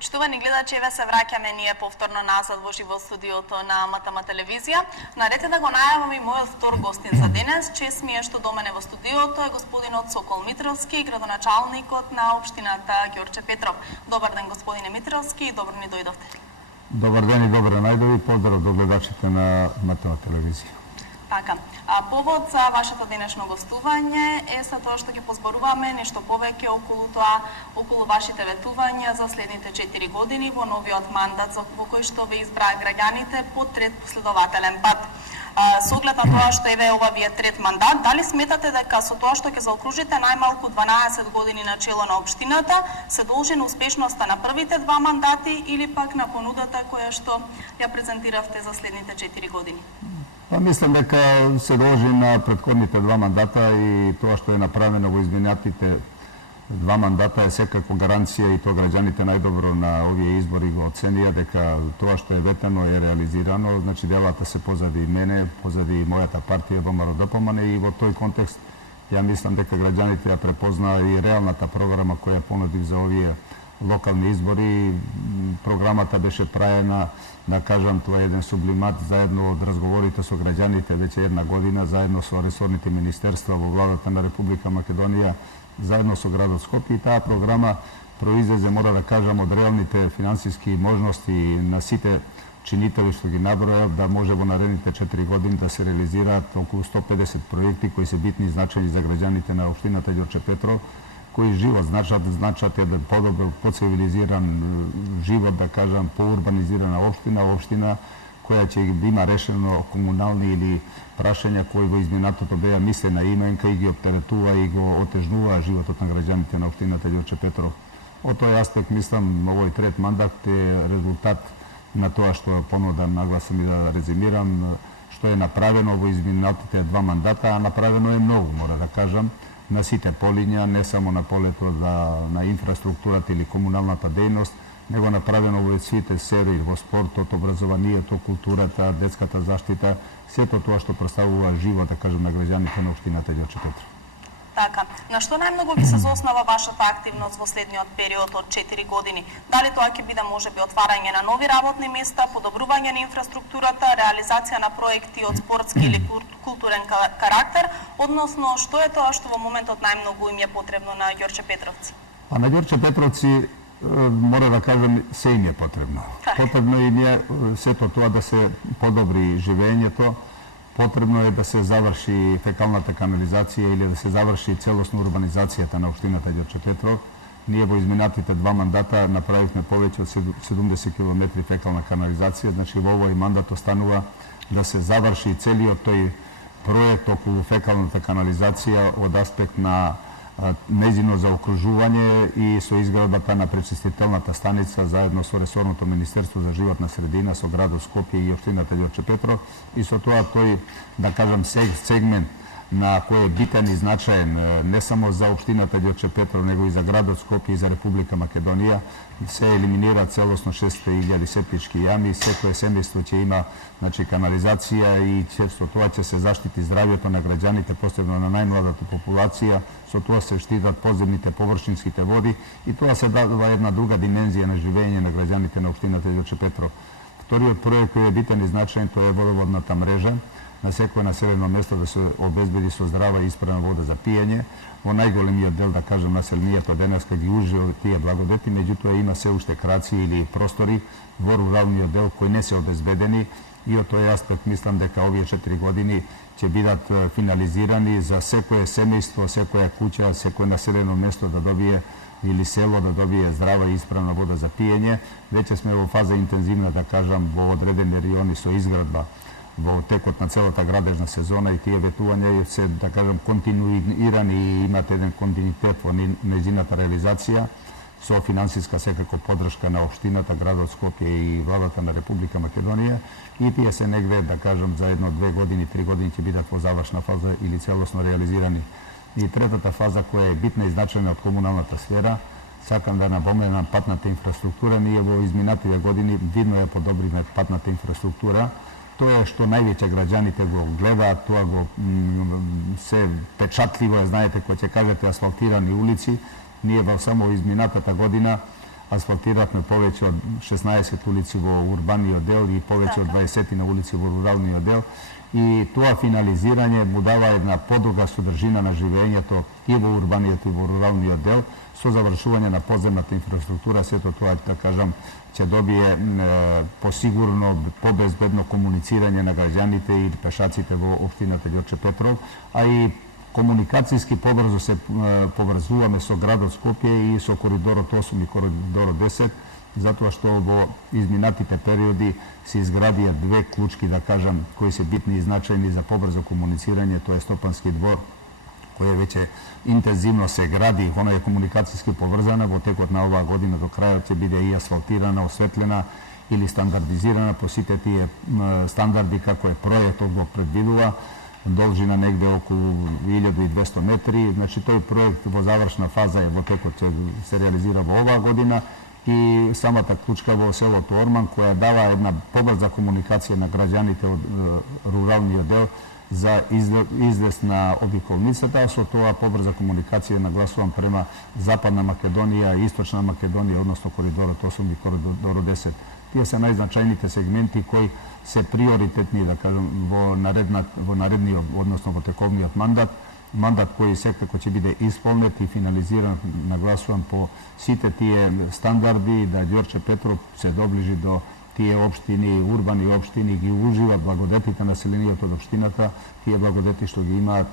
Почитувани гледачи, еве се враќаме ние повторно назад во живо студиото на МТМ телевизија. Наред е да го најавам и мојот втор гостин за денес. Чест ми е што до мене во студиото е господинот Сокол Митровски, градоначалникот на општината Ѓорче Петров. Добар ден, господине Митровски, и добро ни дојдовте. Добар ден и добро најдови. Поздрав до гледачите на МТМ телевизија. Така, повод за вашето денешно гостување е за тоа што ќе позборуваме нешто повеќе околу тоа, околу вашите ветувања за следните 4 години во новиот мандат во кој што ве избраа граѓаните по трет последователен пат. Со оглед на тоа што еве ова ви е трет мандат, дали сметате дека со тоа што ќе заокружите најмалку 12 години на чело на општината, се должи на успешноста на првите два мандати или пак на понудата која што ја презентиравте за следните 4 години? Мислам дека се должи на претходните два мандата и тоа што е направено во изминатите два мандата е секако гаранција и тоа граѓаните најдобро на овие избори го оценија дека тоа што е ветено е реализирано, значи делата се позади мене, позади мојата партија ВМРО-ДПМН и во тој контекст ја мислам дека граѓаните ја препознаа и реалната програма која понудив за овие локални избори. Програмата беше праена, да кажам, тоа е еден сублимат заедно од разговорите со граѓаните веќе една година, заедно со ресорните министерства во владата на Република Македонија, заедно со градот Скопје, и таа програма произлезе, мора да кажам, од реалните финансиски можности на сите чинители што ги набројав, да може во наредните 4 години да се реализираат околу 150 проекти кои се битни и значајни за граѓаните на општината Ѓорче Петров, кои живот значат еден подобар, поцивилизиран живот, да кажам, поурбанизирана општина која ќе има решено комунални или прашања кои во изминатото беа мислена именка и ги оптеретува и го отежнува животот на граѓаните на општината Ѓорче Петров. Од тој аспект мислам овој трет мандат е резултат на тоа што понуда нагласам и да резимирам, што е направено во изминатите два мандата, а направено е многу, мора да кажам, на сите полиња, не само на полето на инфраструктурата или комуналната дејност, него направено во сите сфери, во спортот, образованието, културата, детската заштита, сето тоа што представува живот, да кажем, на граѓаните на општината Ѓорче Петров. Така, на што најмногу ви се заоснова вашата активност во следниот период од 4 години? Дали тоа ќе биде можеби отварање на нови работни места, подобрување на инфраструктурата, реализација на проекти од спортски или културен карактер, односно што е тоа што во моментот најмногу им е потребно на Ѓорче Петровци? А на Ѓорче Петровци мора да кажам, се им е потребно. Потребно им е сето тоа да се подобри живењето, потребно е да се заврши фекалната канализација или да се заврши целосно урбанизацијата на општината Ѓорче Петров. Ние во изминатите два мандата направивме повеќе од 70 км фекална канализација, значи во овој мандат останува да се заврши целиот тој проект околу фекалната канализација од аспект на нејзино заокружување и со изградбата на пречистителната станица заедно со ресорното Министерство за животна средина, со градот Скопје и општината Ѓорче Петров, и со тоа тој, да кажам, сегмент на кој е битен и значаен не само за општината Ѓорче Петров, него и за градот Скопје и за Република Македонија, се елиминира целосно 600.000 септички јами, секое семејство ќе има, значи, канализација и со тоа ќе се заштити здравјето на граѓаните, посебно на најмладата популација, со тоа се штитат подземните површинските води и тоа се дава една друга димензија на живење на граѓаните на општината Ѓорче Петров. Вториот проект кој е битен и значаен, тоа е водоводната мрежа, на секое населено место да се обезбеди со здрава и исправна вода за пиење. Во најголемиот дел, да кажем, населението денеска ги ужива тие благодети, меѓутоа има се уште краци или простори во руралниот дел кои не се обезбедени и од тој аспект мислам дека овие 4 години ќе бидат финализирани за секое семејство, секоја куќа, секое населено место да добие или село да добие здрава и исправна вода за пиење. Веќе сме во фаза интензивна, да кажам, во одредени райони со изградба во текот на целата градежна сезона и тие ветувања се, да кажам, континуирани и имат еден континуитет во нејзината реализација со финансиска секако поддршка на општината, градот Скопје и владата на Република Македонија и тие се негде, да кажам, за 1-2 години, 3 години ќе бидат во завршна фаза или целосно реализирани. И третата фаза која е битна и значајна од комуналната сфера, сакам да напоменам патната инфраструктура. Ние во изминатите години видно ја подобриме патната инфраструктура. Тоа што највеќе граѓаните го гледаат, тоа го се печатливо, знаете, кога ќе кажете асфалтирани улици, ние во само изминатата година асфалтиравме повеќе од 16 улици во урбаниот дел и повеќе од 20 на улици во руралниот дел. И тоа финализирање му дава една подруга содржина на живењето и во урбаниот и во руралниот дел, со завршување на подземната инфраструктура. Сето тоа, да кажам, ќе добие посигурно, побезбедно комуницирање на граѓаните и пешаците во општината Ѓорче Петров, а и комуникацијски побрзо се поврзуваме со градот Скопје и со коридорот 8 и коридорот 10, затоа што во изминатите периоди се изградија две клучки, да кажам, кои се битни и значајни за побрзо комуницирање. Тоа е Стопански двор, која веќе интензивно се гради, она е комуникацијски поврзана. Во текот на оваа година до крајот ќе биде и асфалтирана, осветлена или стандардизирана по сите тие стандарди како е проектот го предвидува, должина негде околу 1200 метри. Значи, тој проект во завршна фаза е, во текот ќе се реализира во оваа година, и самата клучка во селото Орман, која дава една побрза комуникација на граѓаните од руралниот дел за излез на обиколницата, а со тоа побрза комуникација нагласувам према Западна Македонија, Источна Македонија, односно коридорот 8 и коридорот 10. Тие се најзначајните сегменти кои се приоритетни, да кажам, во наредниот, односно во тековниот мандат кој секако ќе биде исполнет и финализиран, нагласувам, по сите тие стандарди, да Ѓорче Петров се доближи до тие општини, урбани општини, ги ужива благодетите населението од општината, тие благодети што ги имаат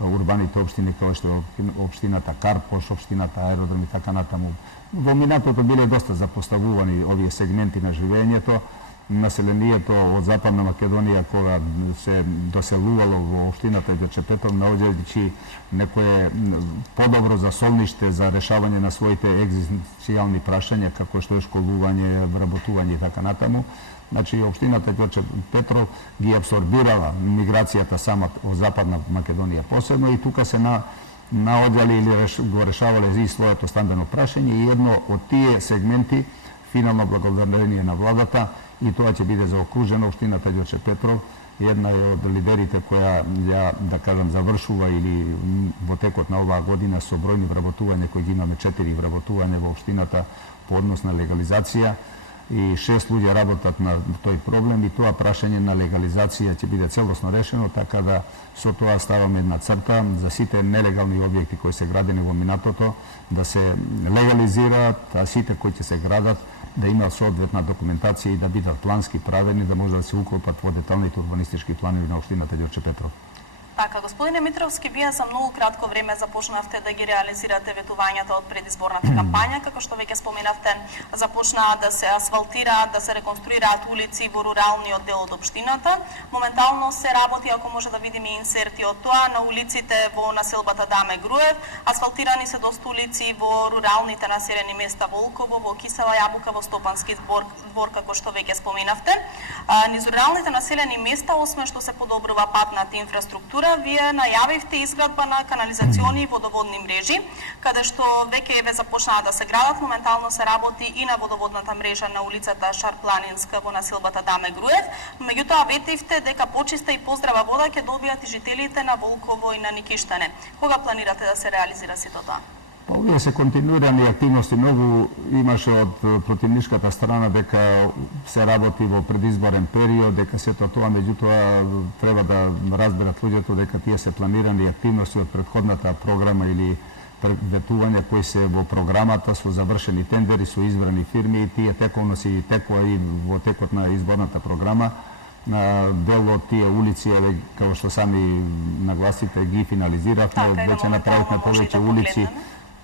урбаните општини, како што општината Карпош, општината Аеродром и така натаму. Во минатото биле доста запоставувани овие сегменти на живењето. Населението од Западна Македонија, кога се доселувало во општината Ѓорче Петров, наоѓајќи некое подобро засолниште за решавање на своите екзистенцијални прашања, како што е школување, вработување и така натаму. Значи, општината Ѓорче Петров ги абсорбирала миграцијата сама од Западна Македонија посебно, и тука се наоѓали или го решавале и своето стандардно прашање, и едно од тие сегменти, финално благодарение на владата, и тоа ќе биде заокружена општината Ѓорче Петров, една од лидерите која ја, да кажам, завршува или во текот на оваа година со бројни вработувања, кои ги имаме 4 вработувања во општината по однос на легализација, и 6 луѓе работат на тој проблем, и тоа прашање на легализација ќе биде целосно решено, така да со тоа ставаме една црта за сите нелегални објекти кои се градени во минатото да се легализираат, а сите кои ќе се градат да имаат соодветна документација и да бидат плански правени, да може да се уклопат во деталните урбанистички планови на општината Ѓорче Петров. Така, господине Митровски, вие за многу кратко време започнавте да ги реализирате ветувањата од предизборната кампања, како што веќе споменавте, започнаа да се асфалтираат, да се реконструираат улици во руралниот дел од општината. Моментално се работи, ако може да видиме инсерти од тоа, на улиците во населбата Даме Груев, асфалтирани се доста улици во руралните населени места Волково, во Кисела Јабука, во Стопански двор, како што веќе споменавте. Низ руралните населени места, освен што се подобрува патната инфраструктура, вие најавивте изградба на канализациони и водоводни мрежи, каде што веќе еве започнаа да се градат. Моментално се работи и на водоводната мрежа на улицата Шарпланинска во населбата Даме Груев. Меѓутоа ветивте дека почиста и поздрава вода ќе добијат и жителите на Волково и на Никиштане. Кога планирате да се реализира сето тоа? Па овие се континуирани активности. Многу имаше од противничката страна дека се работи во предизборен период, дека сето тоа, меѓутоа треба да разберат луѓето дека тие се планирани активности од претходната програма или ветувања кои се во програмата, со завршени тендери, со избрани фирми, и тие тековно се и текува и во текот на изборната програма. На дел од тие улици, како што сами нагласите, ги финализиравме, веќе направивме повеќе улици.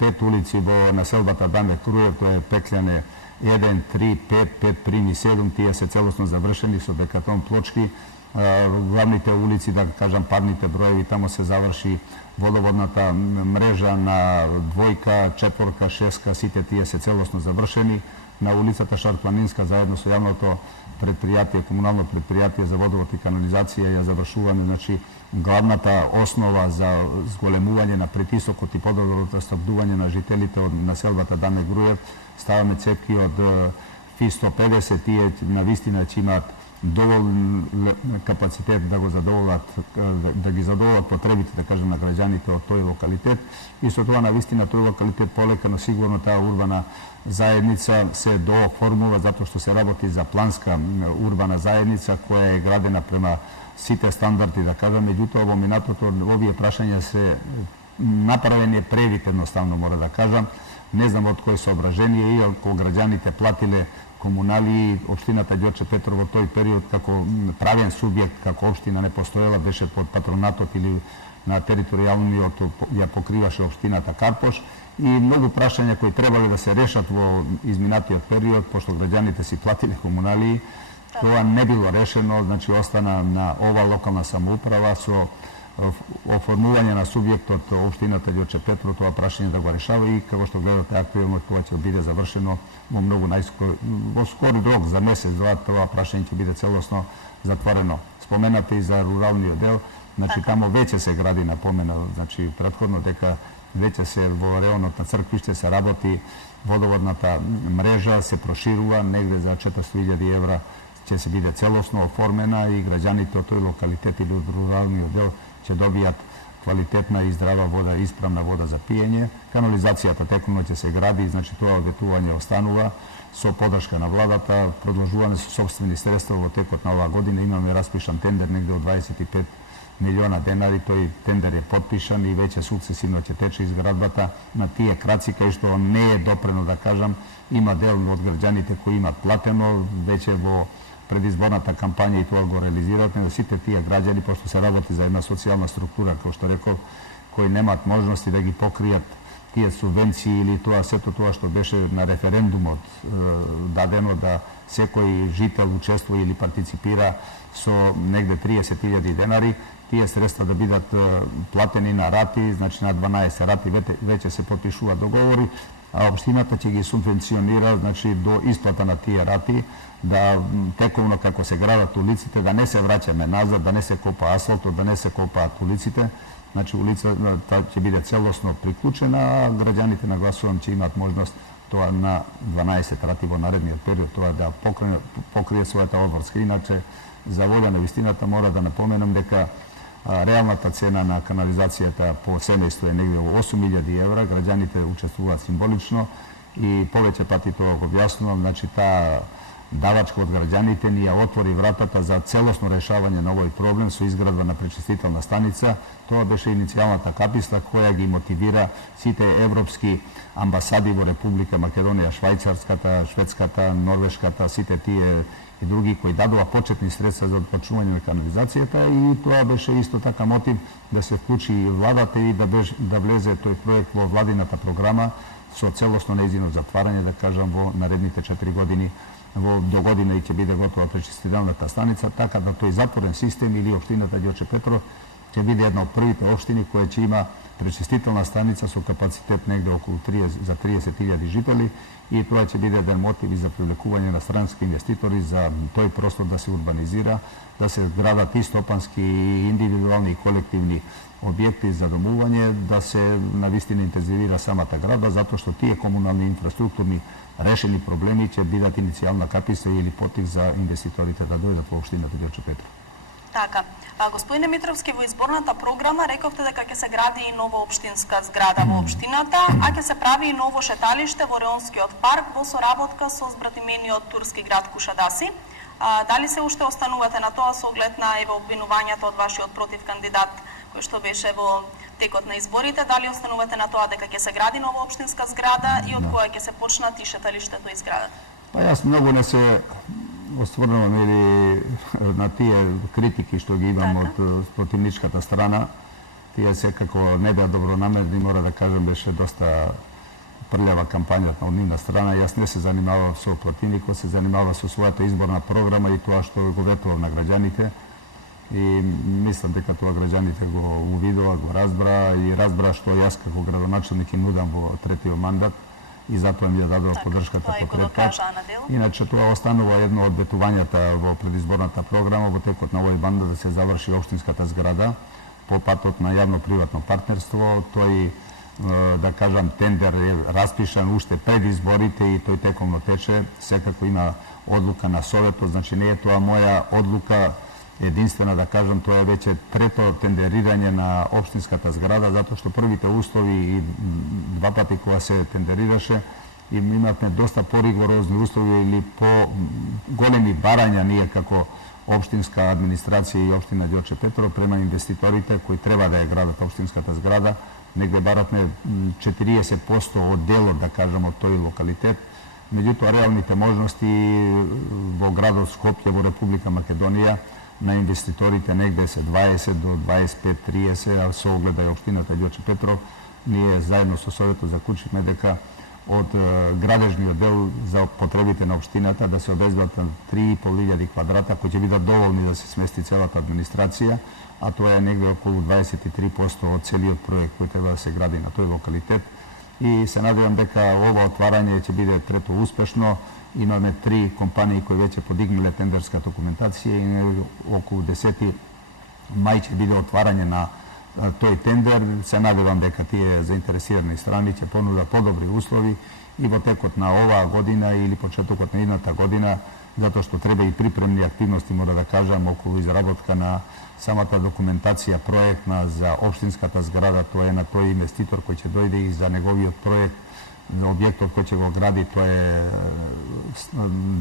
5 улици во населбата Даме Груев, тоа е Пекљане 1, 3, 5, 5 Прими 7, тие се целосно завршени со бекатон плочки. Главните улици, да кажам, парните броеви, тамо се заврши водоводната мрежа на двојка, четворка, шестка, сите тие се целосно завршени. На улицата Шарпланинска, заедно со јавното предпријатие, комунално предпријатие за водовод и канализација, ја завршуваме, значи, главната основа за зголемување на притисокот и подоброто снабдување на жителите од населбата Даме Груев. Ставаме цепки од ФИ 150, тие на вистина ќе имаат доволен капацитет да го задоволат, да ги задоволат потребите, да кажем, на граѓаните од тој локалитет. И со тоа навистина тој локалитет полека, но сигурно таа урбана заедница се дооформува затоа што се работи за планска урбана заедница која е градена према сите стандарди, да кажам. Меѓутоа во минатото овие прашања се направени превид, едноставно мора да кажам. Не знам од кој соображение, иако граѓаните платиле комунали, општината Ѓорче Петро во тој период како правен субјект, како општина не постоела, беше под патронатот или на територијалниот ја покриваше општината Карпош, и многу прашања кои требале да се решат во изминатиот период, пошто граѓаните си платиле комунали, тоа не било решено, значи остана на ова локална самоуправа со оформување на субјектот општината Ѓорче Петро тоа прашање да го решава, и како што гледате активно тоа ќе биде завршено во многу во скори рок, за месец, тоа прашање ќе биде целосно затворено. Споменате и за руралниот дел, значи тамо веќе се гради, напомена, значи претходно дека веќе се во реонот на Црквиште се работи, водоводната мрежа се проширува, негде за 400.000 евра ќе се биде целосно оформена и граѓаните од тој локалитет или од руралниот дел ќе добијат квалитетна и здрава вода, исправна вода за пиење. Канализацијата текуно ќе се гради, значи тоа ветување останува со подршка на владата, продолжуване со сопствени средства во текот на оваа година. Имаме распишан тендер негде од 25 милиона денари, тој тендер е подпишан и веќе сукцесивно ќе тече изградбата на тие краци, кај што не е допрено, да кажам. Има дел од граѓаните кои имат платено веќе во предизборната кампања и тоа го реализираат, но сите тие граѓани, пошто се работи за една социјална структура, како што реков, кои немаат можности да ги покријат тие субвенции или тоа сето тоа што беше на референдумот дадено да секој жител учествува или партиципира со негде 30.000 денари, тие средства да бидат платени на рати, значи на 12 рати веќе се потпишуваат договори, а општината ќе ги субвенционира, значи до исплата на тие рати, да тековно како се градат улиците, да не се враќаме назад, да не се копа асфалтот, да не се копаат улиците. Значи улицата ќе биде целосно приклучена, а граѓаните, нагласувам, ќе имаат можност тоа на 12 рати во наредниот период тоа да покрие својата обврска. Иначе, за волја на вистината, мора да напоменам дека реалната цена на канализацијата по семејство е негде во 8.000 евра, граѓаните учествуваат символично и повеќе пати тоа го објаснувам, значи таа давачка од граѓаните ни ја отвори вратата за целосно решавање на овој проблем со изградба на пречистителна станица. Тоа беше иницијалната каписта која ги мотивира сите европски амбасади во Република Македонија, Швајцарската, Шведската, Норвешката, сите тие и други кои дадува почетни средства за отпочнување на канализацијата, и тоа беше исто така мотив да се вклучи и владата и да влезе тој проект во владината програма со целосно нејзино затварање, да кажам, во наредните 4 години. До година и ќе биде готова пречистителната станица, така да тој затворен систем или општината Ѓорче Петро ќе биде една од првите општини која ќе има пречистителна станица со капацитет негде околу 30.000 жители, и тоа ќе биде еден мотив и за привлекување на странски инвеститори за тој простор да се урбанизира, да се градат и стопански, и индивидуални и колективни објекти за домување, да се навистина интензивира самата града, затоа што тие комунални инфраструктурни решени проблеми ќе бидат иницијална каписта или потик за инвеститорите да дојдат во општината Ѓорче Петро. Така. Господине Митровски, во изборната програма рековте дека ќе се гради и нова општинска зграда во општината, а ќе се прави и ново шеталиште во Реонскиот парк во соработка со збратимениот турски град Кушадаси. Дали се уште останувате на тоа со оглед на обвинувањата од вашиот против кандидат кој што беше во текот на изборите, дали останувате на тоа дека ќе се гради нова општинска зграда и од која ќе се почнат и шеталиштето и зградата? Па јас многу не се осврнувам или на тие критики што ги имам од противничката страна. Тие секако не беа добронамерни, мора да кажем, беше доста прљава кампањата од нивна страна. Јас не се занимавав со противникот, се занимавав со својата изборна програма и тоа што го ветував на граѓаните. И мислам дека тоа граѓаните го увидува, го разбра и разбра што јас како градоначелник им нудам во третиот мандат, и затоа ми ја дадува поддршката по пред пат. Иначе тоа останува едно од ветувањата во предизборната програма во текот на овој мандат да се заврши општинската зграда по патот на јавно-приватно партнерство. Тој da kažem, tender je raspišan ušte pred izborite i to i tekovno teče. Sekako ima odluka na Sovetu, znači nije to moja odluka jedinstvena, da kažem, to je već treto tenderiranje na opštinskата zgrada, zato što prvite uslovi i dva pati koja se tenderiraše, imate dosta porigorozni uslovi ili po golemi baranja nije kako opštinska administracija i opština Đorđe Petrov prema investitorite koji treba da je gradat opštinskata zgrada, negde baratne 40% od delo, da kažemo, toj lokalitet. Međutim, realnite možnosti vo gradu Skopje, vo Republika Makedonija, na investitorite negde se 20 do 25-30, ali se ogleda i opštinata Đorđe Petrov, nije zajedno sa Sovjetom zaključimo дека od gradežni odel za potrebite na opštinata da se obezbata 3.500 kvadrata koji će biti dovoljni da se smesti celata administracija, a to je negde okolo 23% od celiот projekt koji treba da se gradi na toj lokalitet. I se nadam дека ovo otvaranje će biti treto uspešno. Imаме 3 kompanije koje već podignile tenderska dokumentacija i okolo 10. maj će biti otvaranje na toj tender. Se nadam дека tije zainteresirane strani će ponuda podobri uslovi i potekot na ova godina ili početokot na jednata godina, zato što treba i pripremni aktivnosti, mora da kažem, okolo izrabotka na samata dokumentacija projektna za opštinskata zgrada, to je na toj investitor koji će dojde i za njegovijot projekt, objekt koji će go graditi, to je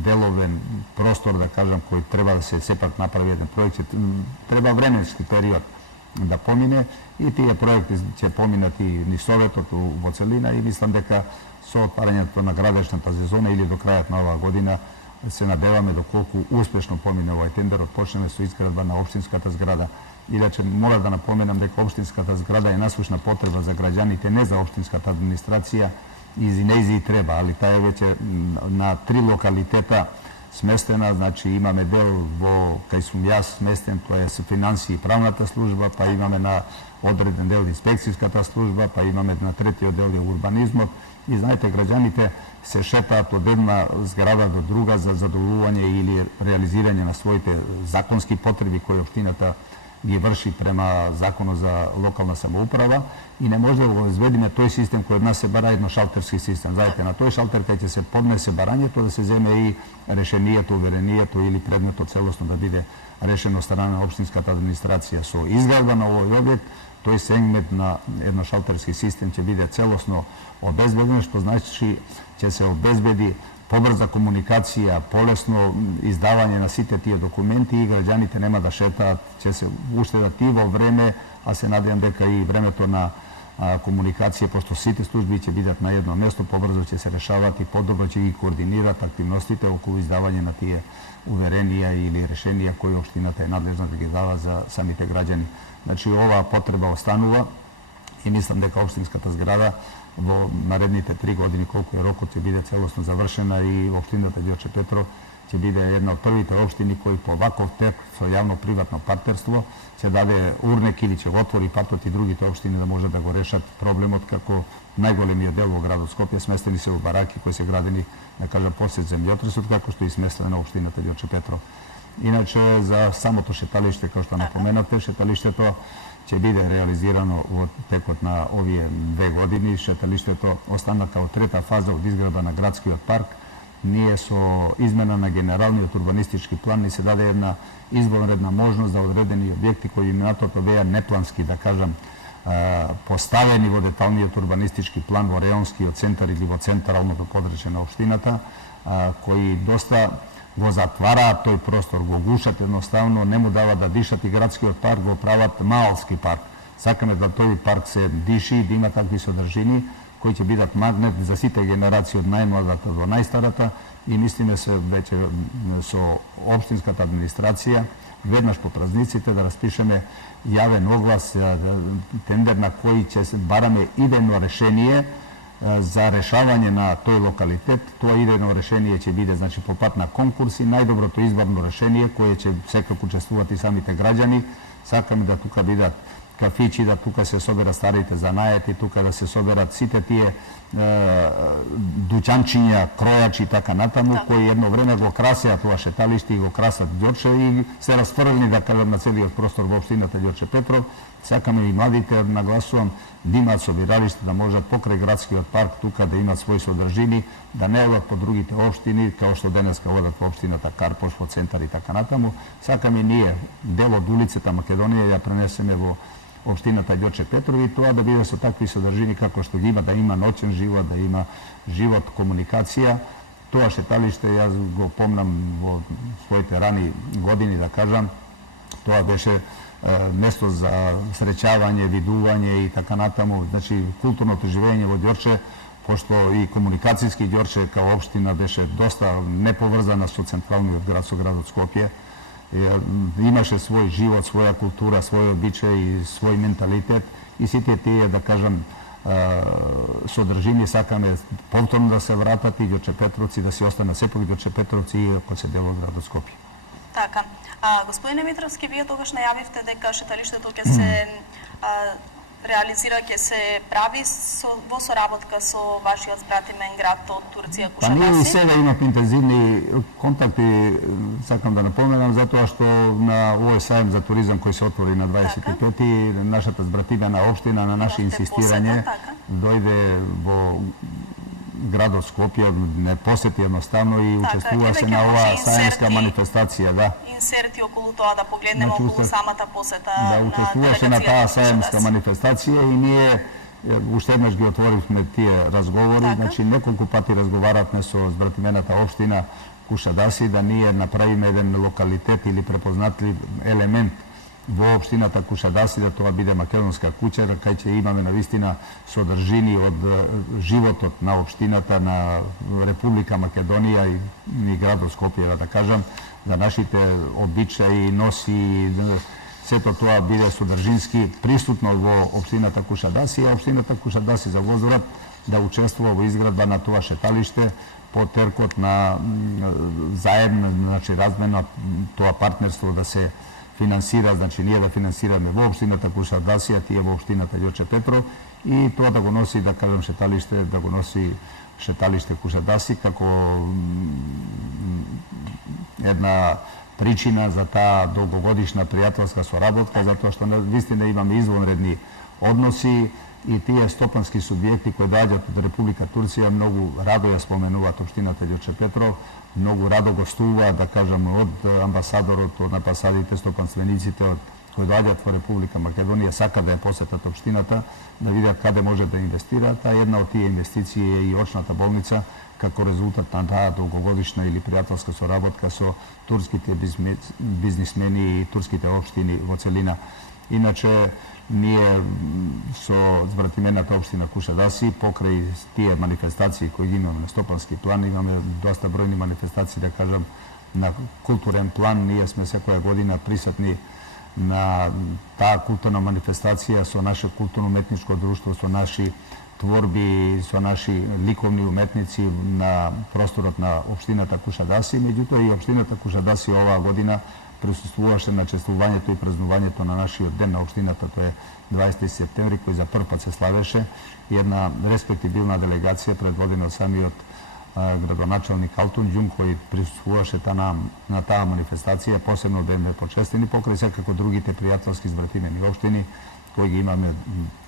deloven prostor, da kažem, koji treba da se sepak napravi jedan projekt, treba vremenski period da pomine i tije projekti će pominati ni Sovjetot u celina i mislim дека со otvaranjem na gradešната sezona ili do kraja nova godina se nadevame dokolku uspešno pomine ovaj tender, počneme su izgradba na opštinskata zgrada. Inače, mora da napomenam дека opštinskata zgrada je naslušna potreba za građanite, ne za opštinskata administracija, i i treba, ali ta je već na 3 lokaliteta smestena, znači imame del kaj sam ja smesten, to je finansiji i pravnata služba, pa imame na odreden del inspekcijskata služba, pa imame na tretio del je urbanizmot i znajte, građanite se šetat od jedna zgrada do druga za zadovoljanje ili realiziranje na svojite zakonski potrebi koje opštinata je vrši prema zakonu za lokalna samouprava i ne može da izvedime toj sistem koji od nas se bara jednošalterski sistem. Znajte, na toj šalter kad će se podnese baranje, to da se zeme i rešenijeto, uverenijeto ili predmeto celosno da bude rešeno strana opštinskata administracija. So izgledba na ovoj objekt, to je segment na jednošalterski sistem će biti celosno obezbedeno, što znači će se obezbedi pobrza komunikacija, polesno izdavanje na site tije dokumenti i građanite nema da šeta, će se uštedati vo vreme, a se nadam дека i vreme to na komunikacije, pošto site službi će biti na jedno mesto, pobrzo će se rešavati, podobro će i koordinirati aktivnostite okolo izdavanje na tije uverenija ili rešenija koje opštinata je nadležna da ga dava za samite građani. Znači, ova potreba ostanuva i mislim дека opštinskata zgrada vo naredните 3 godine koliko je roko će biti celosno završena i opštinata Đorđe Petrov će biti jedna od prvite opštini koji po ovakov tek so javno-privatno partnerstvo će dade urnek ili će otvori partoti drugite opštine da može da go rešat problem od kako najgolemi je del u gradu Skopje smesteni se u baraki koji se gradeni, da kažem, posled zemljotresot, kako što je smestena opštinata Đorđe Petrov. Inače, za samo to šetalište, kao što napomenate, šetalište to će biti realizirano tekot na ovije 2 godine. Šetalište to ostane kao treta faza od izgrada na gradski park. Nije so izmena na generalni urbanistički plan i se dade jedna izvanredna možnost za odredeni objekti koji im na to veja neplanski, da kažem, postavljeni vo detaljni urbanistički plan vo reonski od centar ili vo centralno podređena opštinata, koji dosta go zatvara toj prostor, go gušat jednostavno, ne mu dava da dišati gradski park, go pravat malski park. Sakame da toj park se diši, da ima takvi sodržini koji će biti magnet za site generacije od najmladata do najstarata i mislime se već so opštinskata administracija vednaš po praznicite da raspišeme javen oglas, tender na koji će se barame idejno rešenije za rešavanje na toj lokalitet. To idejno rešenije će biti, znači, popat na konkurs i najdobro to izborno rešenije koje će sekako učestvovati samite građani. Sakame da tuka bidat kafići, da tuka se sobera starite za najeti, tuka da se sobera site tije дуќанчиња, кројачи и така натаму, кои едно време го красеа тоа шеталиште и го красат Ѓорче и се расфрлени, да кажам, на целиот простор во општината Ѓорче Петров. Сакаме и младите, нагласувам, да имаат собиралиште, да можат покрај градскиот парк тука да имаат своји содржини, да не одат по другите општини, као што денеска одат во општината Карпош, во центар и така натаму. Сакаме ние дел од улицата Македонија ја пренесеме во општината Ѓорче Петров и тоа да биде со такви содржини како што ги има, да има ноќен живот, да има живот, комуникација. Тоа шеталиште, јас го помнам во своите рани години, да кажам, тоа беше место за среќавање, видување и така натаму. Значи, културното живење во Ѓорче, пошто и комуникацијски Ѓорче као општина беше доста неповрзана со централниот град, со градот Скопје. Имаше свој живот, своја култура, свој обичај и свој менталитет и сите тие, да кажам, содржини сакаме повторно да се вратат и Ѓорче Петровци да си останат сепак Ѓорче Петровци иако се дел од градот Скопје. Така. Господине Митровски, вие тогаш најавивте дека шеталиштето ќе се реализира, ќе се прави во соработка со вашиот збратимен град од Турција, Кушадаси. Ние и сега имаме интензивни контакти, сакам да напоменам, затоа што на овој сајм за туризам кој се отвори на 25-ти, нашата збратимена општина на наше инсистирање дојде во градот Скопје, не посети едноставно и учествуваше на оваа сајмска манифестација, да. Инсерти околу тоа, да погледнеме околу самата посета на учествуваше на таа сајмска манифестација и ние уште еднаш ги отворивме тие разговори, значи неколку пати разговаравме со збратимената општина Кушадаси да ние направиме еден локалитет или препознатлив елемент во општината Кушадаси, да тоа биде македонска куќа, кај ќе имаме навистина содржини од животот на општината на Република Македонија и градот Скопје, да кажам, да нашите обичаи, носи, сето тоа биде содржински присутно во општината Кушадаси, а општината Кушадаси за возврат да учествува во изградба на тоа шеталиште по теркот на заедно, значи размена, тоа партнерство да се финансира, значи ние да финансираме во општината Кушадаси, а тие во општината Ѓорче Петров и тоа да го носи, да кажам, шеталиште, да го носи шеталиште Кушадаси како една причина за таа долгогодишна пријателска соработка, затоа што вистина имаме извонредни односи и тие стопански субјекти кои доаѓаат од Република Турција многу радо ја споменуваат општината Ѓорче Петров, многу радо гостуваат, да кажам, од амбасадорот, од амбасадите, стопанствениците кои доаѓаат во Република Македонија, сака да ја посетат општината, да видат каде може да инвестираат, а една од тие инвестиции е и очната болница, како резултат на таа долгогодишна или пријателска соработка со турските бизнисмени и турските општини во целина. Иначе, ние со збратимената општина Кушадаси, покрај тие манифестации кои ги имаме на стопански план, имаме доста бројни манифестации, да кажам, на културен план. Ние сме секоја година присутни на таа културна манифестација со наше културно-уметничко друштво, со наши творби, со наши ликовни уметници на просторот на општината Кушадаси. Меѓутоа и општината Кушадаси оваа година присуствуваше на чествувањето и празнувањето на нашиот ден на општината, тоа е 20 септември, кој за прв пат се славеше. И една респектибилна делегација предводена од самиот градоначалник Алтун Ѓун, кој присуствуваше на таа манифестација, посебно да ме почестени, покрај секако другите пријателски збратимени општини, кои ги имаме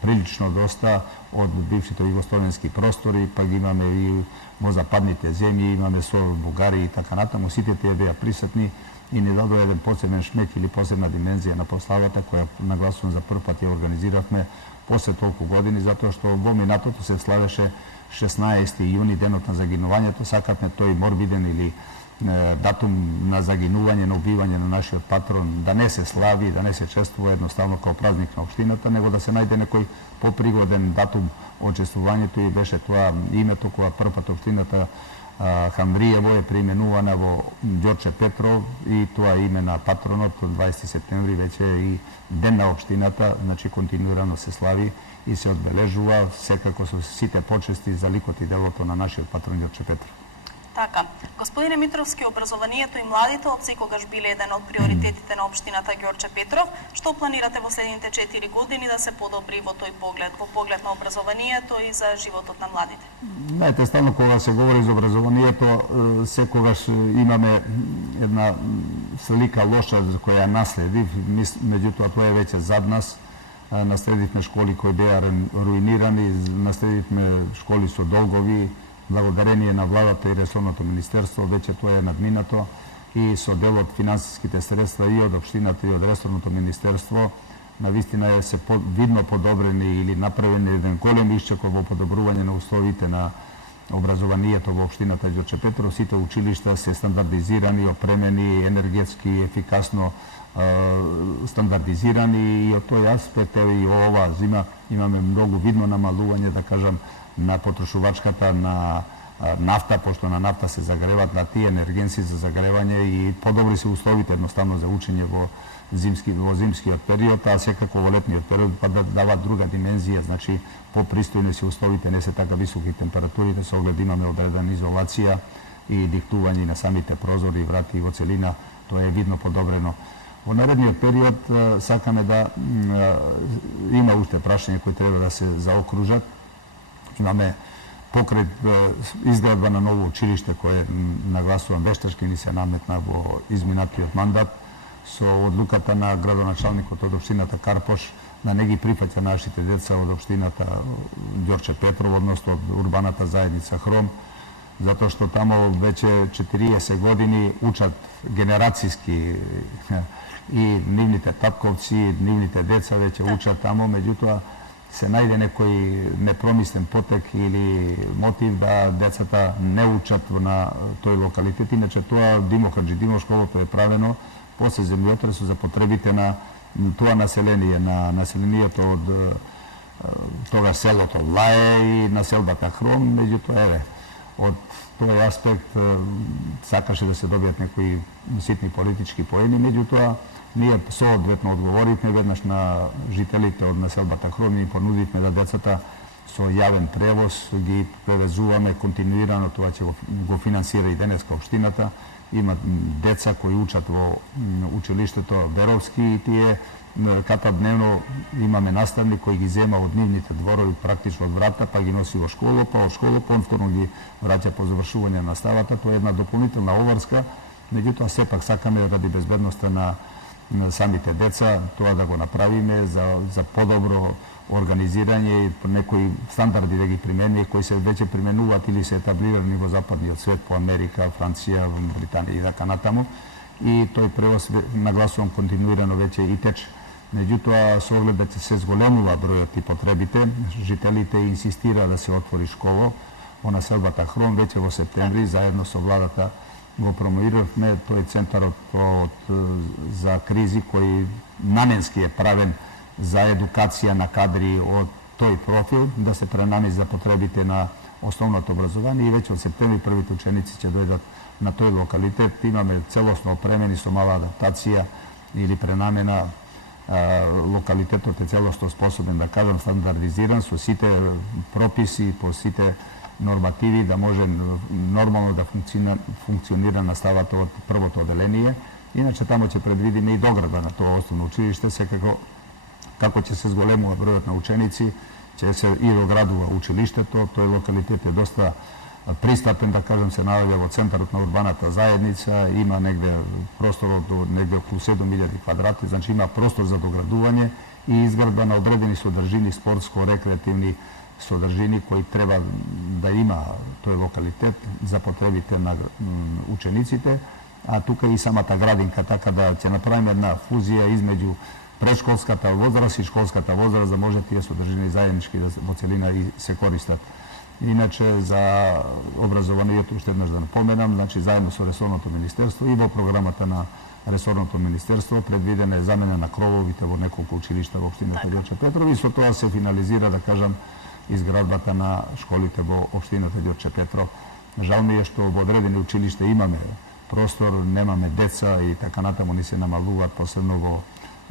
прилично доста од бившите југословенски простори, па ги имаме и во западните земји, имаме со Бугарија и така натаму, сите тие беа присутни и ни дадоа еден посебен шмек или посебна димензија на прославата, која нагласувам за прв пат ја организиравме после толку години, затоа што во минатото се славеше 16 јуни, денот на загинувањето, сакавме тој морбиден или датум на загинување, на убивање на нашиот патрон, да не се слави, да не се чествува едноставно као празник на општината, него да се најде некој попригоден датум од чествувањето и беше тоа името кога првпат општината Хамбриево е преименувана во Ѓорче Петров и тоа име на патронот од 20 септември веќе и ден на општината, значи континуирано се слави и се одбележува секако со сите почести за ликот и делото на нашиот патрон Ѓорче Петров. Така. Господине Митровски, образованието и младите од секогаш биле еден од приоритетите на општината Ѓорче Петров. Што планирате во следните 4 години да се подобри во тој поглед, во поглед на образованието и за животот на младите? Знаете, стално кога се говори за образованието, секогаш имаме една слика лоша за која наследив, меѓутоа тоа е веќе зад нас. Наследивме школи кои беа руинирани, наследивме школи со долгови, благодарение на владата и ресорното министерство, веќе тоа е надминато и со дел од финансиските средства и од општината и од ресорното министерство навистина е се видно подобрени или направени еден голем исчекор во подобрување на условите на образованието во општината Ѓорче Петров. Сите училишта се стандардизирани, опремени, енергетски ефикасно стандардизирани и од тој аспект и ова зима имаме многу видно намалување, да кажам, на потрошувачката на нафта, пошто на нафта се загреват на тие енергенци за загревање и подобри се условите едноставно за учење во зимскиот период, а секако во летниот период па да дава друга димензија, значи попристојни се условите, не се така високи температурите, со оглед имаме одредена изолација и диктување на самите прозори и врати во целина, тоа е видно подобрено. Во наредниот период сакаме да има уште прашања кои треба да се заокружат. Имаме покрај изградба на ново училиште кое нагласувам вештачки ни се наметна во изминатиот мандат со одлуката на градоначалникот од општината Карпош да не ги прифаќа нашите деца од општината Ѓорче Петров, односно од урбаната заедница Хром, затоа што тамо веќе 40 години учат генерацијски и нивните татковци, нивните деца веќе учат тамо, меѓутоа се најде некој непромислен потек или мотив да децата не учат на тој локалитет. Иначе тоа Димо Хаджидинов школото е правено после земјотресот за потребите на тоа население, на населението од тога селото Лае и населбата Хром, меѓутоа еве од тој аспект сакаше да се добијат некои ситни политички поени, меѓутоа ние соодветно одговоривме веднаш на жителите од населбата Хром и понудивме да децата со јавен превоз ги превезуваме континуирано, тоа ќе го финансира и денеска општината. Има деца кои учат во училиштето Беровски и тие ката дневно имаме наставник кој ги зема од нивните дворови практично од врата, па ги носи во школа, па од школа повторно ги враќа по завршување на наставата. Тоа е една дополнителна обврска, меѓутоа сепак сакаме ради безбедноста на самите деца тоа да го направиме за подобро организирање и некои стандарди да ги примени кои се веќе применуваат или се етаблирани во западниот свет, по Америка, Франција, Британија и така натаму. И тој превоз нагласувам континуирано веќе и тече. Меѓутоа, со оглед да се зголемува бројот и потребите, жителите инсистира да се отвори школа во населбата Хром веќе во септември, заедно со владата го промоиравме тој центарот за кризи кој наменски е правен за едукација на кадри од тој профил, да се пренамени за потребите на основното образование и веќе од септември првите ученици ќе дојдат на тој локалитет. Имаме целосно опремени со мала адаптација или пренамена. Локалитетот е целосно способен, да кажам, стандардизиран со сите прописи, по сите нормативи да може нормално да функционира наставата од првото оделение. Иначе тамо ќе предвидиме и доградба на тоа основно училиште, секако како ќе се зголемува бројот на ученици, ќе се и доградува училиштето. Тој локалитет е доста пристапен, да кажем, се наоѓа во центарот на урбаната заедница, има негде простор од негде околу 7000 квадрати, значи има простор за доградување и изградба на одредени содржини, спортско-рекреативни содржини кои треба да има тој локалитет за потребите на учениците, а тука и самата градинка, така да ќе направиме една фузија измеѓу предшколската возраст и школската возраст, да може тие содржини заеднички да во целина и се користат. Иначе за образованието уште еднаш да напоменам, значи заедно со ресорното министерство и во програмата на ресорното министерство предвидена е замена на крововите во неколку училишта во општината Ѓорче Петров и со тоа се финализира, да кажам, изградбата на школите во општината Ѓорче Петров. Жал ми е што во одредени училишта имаме простор, немаме деца и така натаму ни се намалуваат, посебно во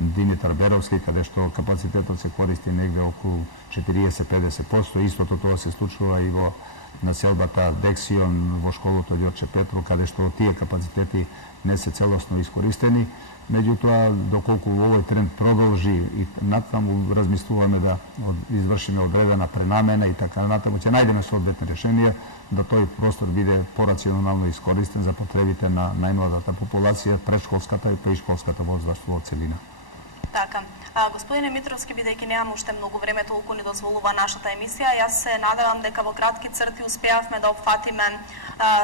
Димитар Беровски, каде што капацитетот се користи негде околу 40-50%. Истото тоа се случува и во населбата Дексион во школото Ѓорче Петров, каде што тие капацитети не се целосно искористени. Меѓутоа, доколку овој тренд продолжи и натаму размислуваме да извршиме одредена пренамена и така натаму, ќе најдеме соодветни решенија да тој простор биде порационално искористен за потребите на најмладата популација, предшколската и преишколската возраст во целина. Така. Господине Митровски, бидејќи немаме уште многу време, толку ни дозволува нашата емисија, јас се надевам дека во кратки црти успеавме да опфатиме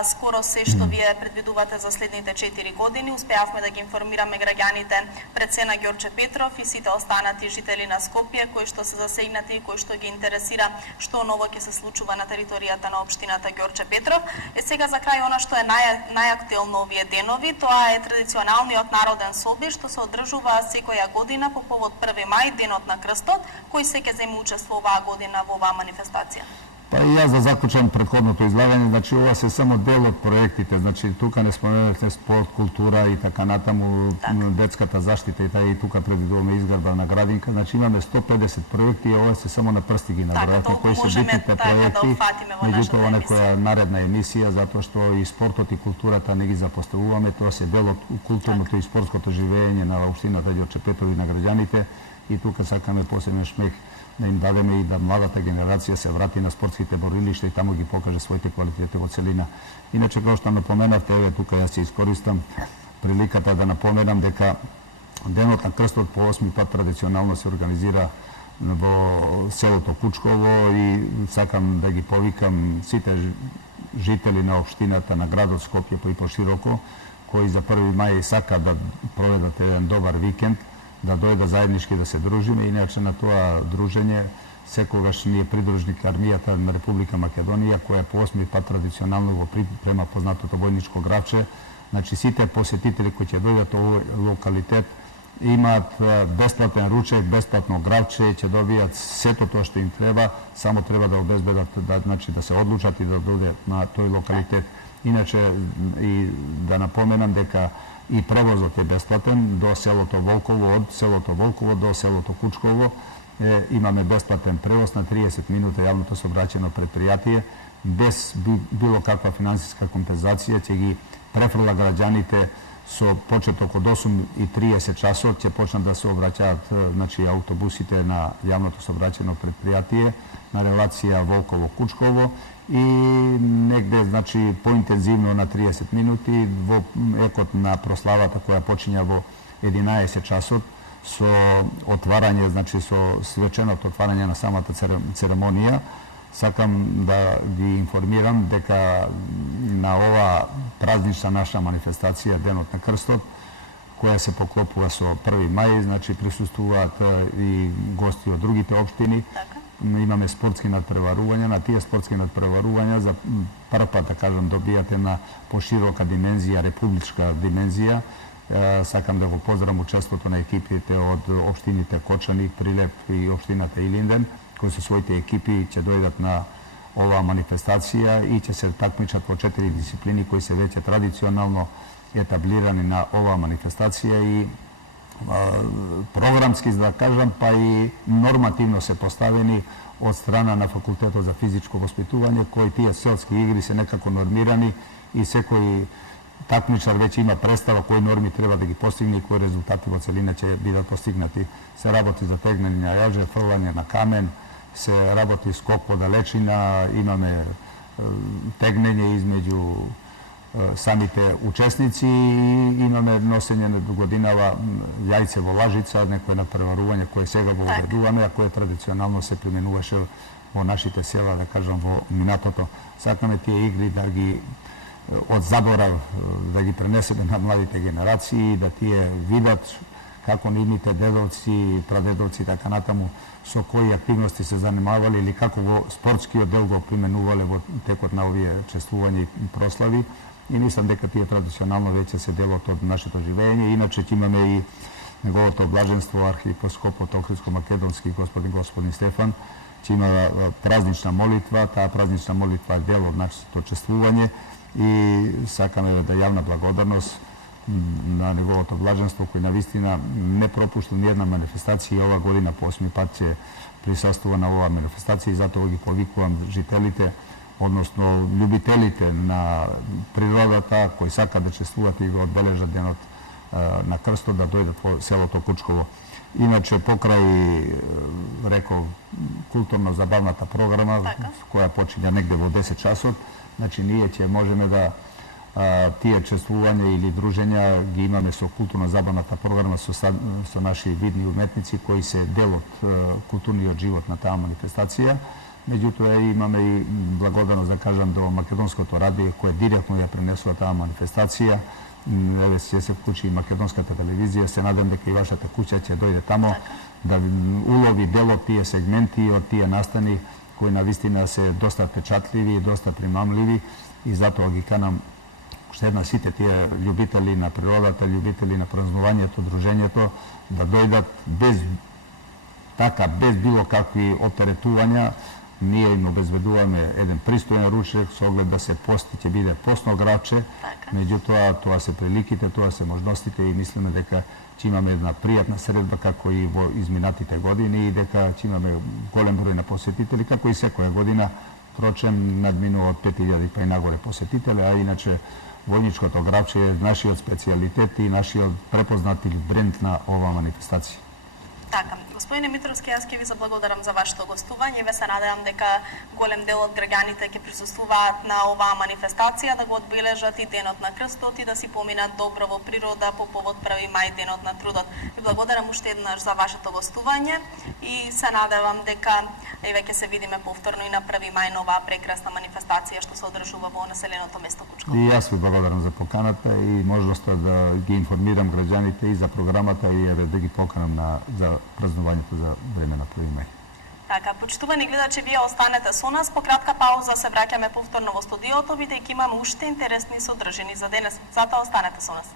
скоро се што вие предвидувате за следните 4 години. Успеавме да ги информираме граѓаните пред се на Ѓорче Петров и сите останати жители на Скопје кои што се засегнати и кои што ги интересира што ново ќе се случува на територијата на општината Ѓорче Петров. Сега за крај она што е најактуелно овие денови, тоа е традиционалниот народен соби што се одржува секоја година по повод 1 мај, денот на крстот, кој се ќе земи учество оваа година во оваа манифестација? Па и јас да заклучам претходното излагање, значи ова се само дел од проектите, значи тука не споменавте спорт, култура и така натаму, детската заштита и тука предвидуваме изградба на градинка, значи имаме 150 проекти и ова се само на прсти ги набројавме кои се битните проекти, меѓутоа ова некоја наредна емисија, затоа што и спортот и културата не ги запоставуваме, тоа се дел од културното и спортското живење на општината Ѓорче Петров и на граѓаните и тука сакаме посебен шмех да им дадеме и да младата генерација се врати на спортските борилишта и таму ги покаже своите квалитети во целина. Иначе, како што напоменавте, еве тука јас ќе искористам приликата да напоменам дека денот на крстот по 8 пат традиционално се организира во селото Кучково и сакам да ги повикам сите жители на општината, на градот Скопје и пошироко, кои за 1 мај сака да проведат еден добар викенд, да дојда заеднички да се дружиме, иначе на тоа дружење секогаш ни е придружник армијата на Република Македонија, која по 8 пат традиционално го припрема познатото војничко гравче. Значи сите посетители кои ќе дојдат овој локалитет имаат бесплатен ручек, бесплатно гравче, ќе добијат сето тоа што им треба, само треба да обезбедат да се одлучат и да дојде на тој локалитет. Иначе и да напоменам дека и превозот е бесплатен до селото Волково, од селото Волково до селото Кучково. Имаме бесплатен превоз на 30 минута јавното сообраќајно предпријатие, без било каква финансиска компензација, ќе ги префрла граѓаните со почеток од 8:30 часот, ќе почнат да се обраќаат значи автобусите на јавното сообраќајно предпријатие на релација Волково-Кучково и негде значи поинтензивно на 30 минути во екот на прославата која почиња во 11 часот со отварање, значи со свеченото отварање на самата церемонија. Сакам да ги информирам дека на ова празнична наша манифестација Денот на крстот, која се поклопува со 1 мај, значи присуствуваат и гости од другите општини. Имаме спортски надпреварувања, на тие спортски надпреварувања за прв пат, да кажам, добијате на поширока димензија, републичка димензија. Сакам да го поздравам учеството на екипите од општините Кочани, Прилеп и општината Илинден, кои со своите екипи ќе дојдат на оваа манифестација и ќе се такмичат во 4 дисциплини кои се веќе традиционално етаблирани на оваа манифестација и програмски, за да кажам, па и нормативно се поставени од страна на Факултетот за физичко воспитување, кои тие селски игри се некако нормирани и секој такмичар веќе има представа кои норми треба да ги постигне и кои резултати во целина ќе бидат постигнати. Се работи за тегнење на јаже, фрлање на камен, се работи скок по далечина, имаме тегнење измеѓу самите учесници и имаме носење на годинава јајце во лажица, некој надпреварување кое сега го уведуваме, а кое традиционално се применуваше во нашите села, да кажам, во минатото. Сакаме тие игри да ги од заборав да ги пренесеме на младите генерации, да тие видат како нивните дедовци, прадедовци и така натаму со кои активности се занимавале или како во спортскиот дел го применувале во текот на овие чествувања и прослави. И мислам дека тие традиционално веќе се делот од нашето живење. Иначе ќе имаме и неговото блаженство архиепископот Охридско-македонски господин Стефан, ќе има празнична молитва. Таа празнична молитва е дел од нашето чествување и сакаме да јавна благодарност на неговото блаженство, кој навистина не пропушта ни една манифестација и ова година по 8 пат ќе присуствува на оваа манифестација и затоа ги повикувам жителите односно љубителите на природата, кои сакаат да чествуваат и го одбележат денот на крстот, да дојдат во селото Кучково. Иначе, покрај, реков, културно-забавната програма, која почиња негде во 10 часот, значи ние ќе можеме да тие чествувања или дружења ги имаме со културно-забавната програма со наши видни уметници кои се дел од културниот живот на таа манифестација. Меѓутоа имаме и благодарност да кажам до македонското радио кое директно ја пренесува таа манифестација. Еве ќе се вклучи и македонската телевизија, се надам дека и вашата куќа ќе дојде тамо да улови дел од тие сегменти, од тие настани кои навистина се доста печатливи и доста примамливи и затоа ги канам уште една сите тие љубители на природата, љубители на празнувањето, дружењето да дојдат без било какви оптеретувања. Ние им обезбедуваме еден пристоен ручек со оглед да се пости, ќе биде постно градче, меѓутоа тоа се приликите, тоа се можностите и мислиме дека ќе имаме една пријатна средба како и во изминатите години и дека ќе имаме голем број на посетители, како и секоја година, впрочем надминува од 5000 па и нагоре посетители, а иначе војничкото градче е нашиот специјалитет и нашиот препознати бренд на оваа манифестација. Така, господине Митровски, јас ќе ви заблагодарам за вашето гостување и ве се надевам дека голем дел од граѓаните ќе присуствуваат на оваа манифестација, да го одбележат и денот на крстот и да си поминат добро во природа по повод 1 мај, денот на трудот. Ви благодарам уште еднаш за вашето гостување и се надевам дека еве ќе се видиме повторно и на 1 мај на оваа прекрасна манифестација што се одржува во населеното место Кучково. И јас ви благодарам за поканата и можноста да ги информирам граѓаните и за програмата и еве да ги поканам за празнувањето за време на 1 мај. Така, почитувани гледачи, вие останете со нас. По кратка пауза се враќаме повторно во студиото, бидејќи имаме уште интересни содржини за денес. Затоа останете со нас.